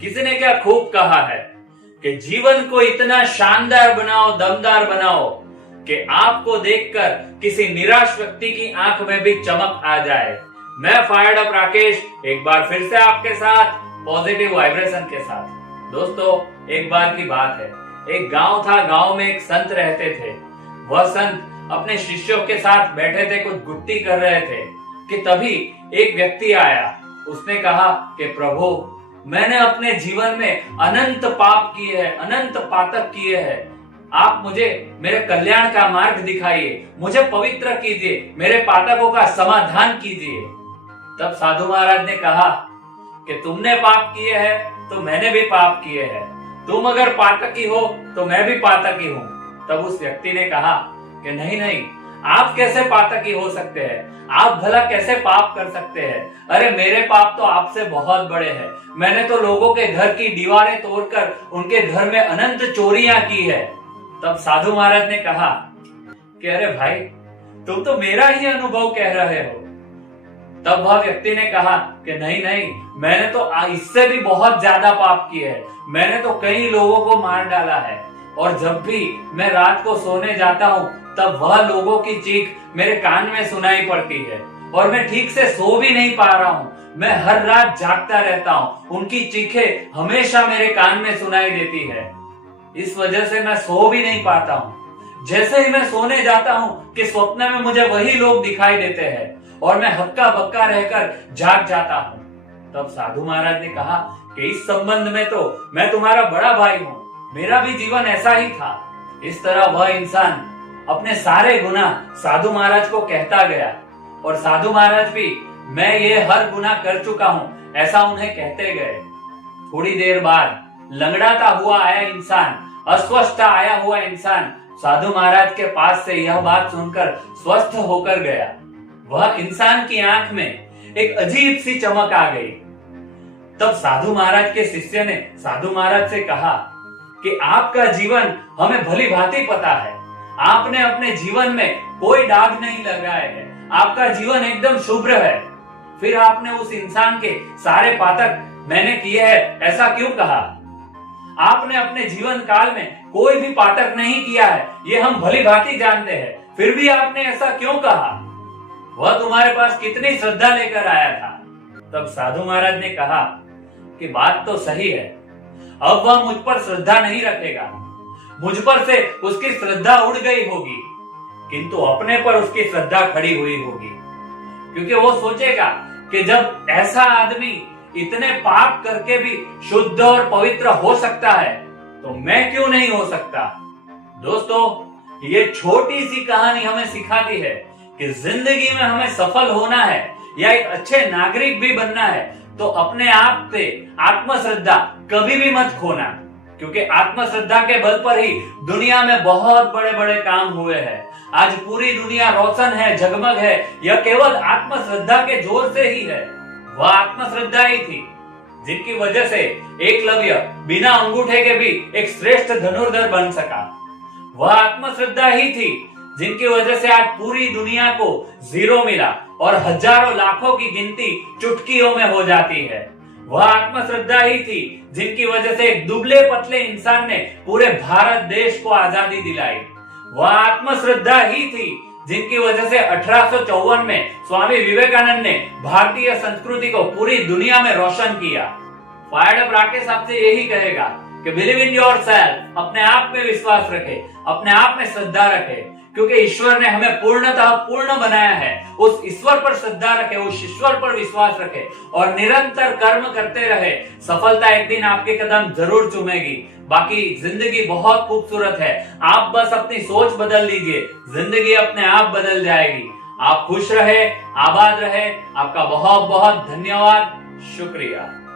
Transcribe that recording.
किसी ने क्या खूब कहा है कि जीवन को इतना शानदार बनाओ, दमदार बनाओ कि आपको देखकर किसी निराश व्यक्ति की आंख में भी चमक आ जाए। मैं फायर्ड अप राकेश एक बार फिर से आपके साथ पॉजिटिव वाइब्रेशन के साथ। दोस्तों, एक बार की बात है, एक गांव था। गांव में एक संत रहते थे। वह संत अपने शिष्यों के साथ बैठे थे, कुछ गुत्ती कर रहे थे कि तभी एक व्यक्ति आया। उसने कहा कि प्रभु, मैंने अपने जीवन में अनंत पाप किए हैं, अनंत पातक किए हैं। आप मुझे मेरे कल्याण का मार्ग दिखाइए, मुझे पवित्र कीजिए, मेरे पातकों का समाधान कीजिए। तब साधु महाराज ने कहा कि तुमने पाप किए हैं तो मैंने भी पाप किए हैं। तुम अगर पातकी हो तो मैं भी पातकी हूँ। तब उस व्यक्ति ने कहा कि नहीं नहीं, आप कैसे पातकी हो सकते हैं? आप भला कैसे पाप कर सकते हैं? अरे मेरे पाप तो आपसे बहुत बड़े हैं। मैंने तो लोगों के घर की दीवारें तोड़कर उनके घर में अनंत चोरियां की है। तब साधु महाराज ने कहा कि अरे भाई, तुम तो मेरा ही अनुभव कह रहे हो। तब वह व्यक्ति ने कहा कि नहीं नहीं, मैंने तो इससे भी बहुत ज्यादा पाप किए हैं। मैंने तो कई लोगों को मार डाला है और जब भी मैं रात को सोने जाता हूँ तब वह लोगों की चीख मेरे कान में सुनाई पड़ती है और मैं ठीक से सो भी नहीं पा रहा हूँ। मैं हर रात जागता रहता हूँ, उनकी चीखें हमेशा मेरे कान में सुनाई देती है। इस वजह से मैं सो भी नहीं पाता हूँ। जैसे ही मैं सोने जाता हूँ कि स्वप्न में मुझे वही लोग दिखाई देते हैं और मैं हक्का बक्का रहकर जाग जाता हूँ। तब साधु महाराज ने कहा कि इस संबंध में तो मैं तुम्हारा बड़ा भाई हूँ, मेरा भी जीवन ऐसा ही था। इस तरह वह इंसान अपने सारे गुनाह साधु महाराज को कहता गया और साधु महाराज भी मैं ये हर गुनाह कर चुका हूँ ऐसा उन्हें कहते गए। थोड़ी देर बाद लंगड़ाता हुआ आया इंसान, अस्वस्थ आया हुआ इंसान साधु महाराज के पास से यह बात सुनकर स्वस्थ होकर गया। वह इंसान की आंख में एक अजीब सी चमक आ गई। तब साधु महाराज के शिष्य ने साधु महाराज से कहा कि आपका जीवन हमें भली भांति पता है। आपने अपने जीवन में कोई दाग नहीं लगाए है, आपका जीवन एकदम शुभ्र है। फिर आपने उस इंसान के सारे पातक मैंने किए हैं ऐसा क्यों कहा? आपने अपने जीवन काल में कोई भी पातक नहीं किया है, ये हम भली भांति जानते हैं। फिर भी आपने ऐसा क्यों कहा? वह तुम्हारे पास कितनी श्रद्धा लेकर आया था। तब साधु महाराज ने कहा कि बात तो सही है, अब वह मुझ पर श्रद्धा नहीं रखेगा। मुझ पर से उसकी श्रद्धा उड़ गई होगी, किंतु अपने पर उसकी श्रद्धा खड़ी हुई होगी। क्योंकि वो सोचेगा कि जब ऐसा आदमी इतने पाप करके भी शुद्ध और पवित्र हो सकता है तो मैं क्यों नहीं हो सकता। दोस्तों, ये छोटी सी कहानी हमें सिखाती है कि जिंदगी में हमें सफल होना है या एक अच्छे नागरिक भी बनना है तो अपने आप पे आत्मश्रद्धा कभी भी मत खोना। क्योंकि आत्मश्रद्धा के बल पर ही दुनिया में बहुत बड़े बड़े काम हुए हैं। आज पूरी दुनिया रोशन है, जगमग है, यह केवल आत्मश्रद्धा के जोर से ही है। वह आत्मश्रद्धा ही थी जिनकी वजह से एकलव्य बिना अंगूठे के भी एक श्रेष्ठ धनुर्धर बन सका। वह आत्मश्रद्धा ही थी जिनकी वजह से आज पूरी दुनिया को जीरो मिला और हजारों लाखों की गिनती चुटकियों में हो जाती है। वह आत्मश्रद्धा ही थी जिनकी वजह से एक दुबले पतले इंसान ने पूरे भारत देश को आजादी दिलाई। वह आत्मश्रद्धा ही थी जिनकी वजह से 1854 में स्वामी विवेकानंद ने भारतीय संस्कृति को पूरी दुनिया में रोशन किया। फायर्ड अप राकेश आपसे यही कहेगा कि बिलीव इन योरसेल्फ, अपने आप में विश्वास रखे, अपने आप में श्रद्धा रखे। क्योंकि ईश्वर ने हमें पूर्णतः पूर्ण बनाया है। उस ईश्वर पर श्रद्धा रखे, उस ईश्वर पर विश्वास रखे और निरंतर कर्म करते रहे। सफलता एक दिन आपके कदम जरूर चूमेगी। बाकी जिंदगी बहुत खूबसूरत है, आप बस अपनी सोच बदल लीजिए, जिंदगी अपने आप बदल जाएगी। आप खुश रहे, आबाद रहे। आपका बहुत बहुत धन्यवाद, शुक्रिया।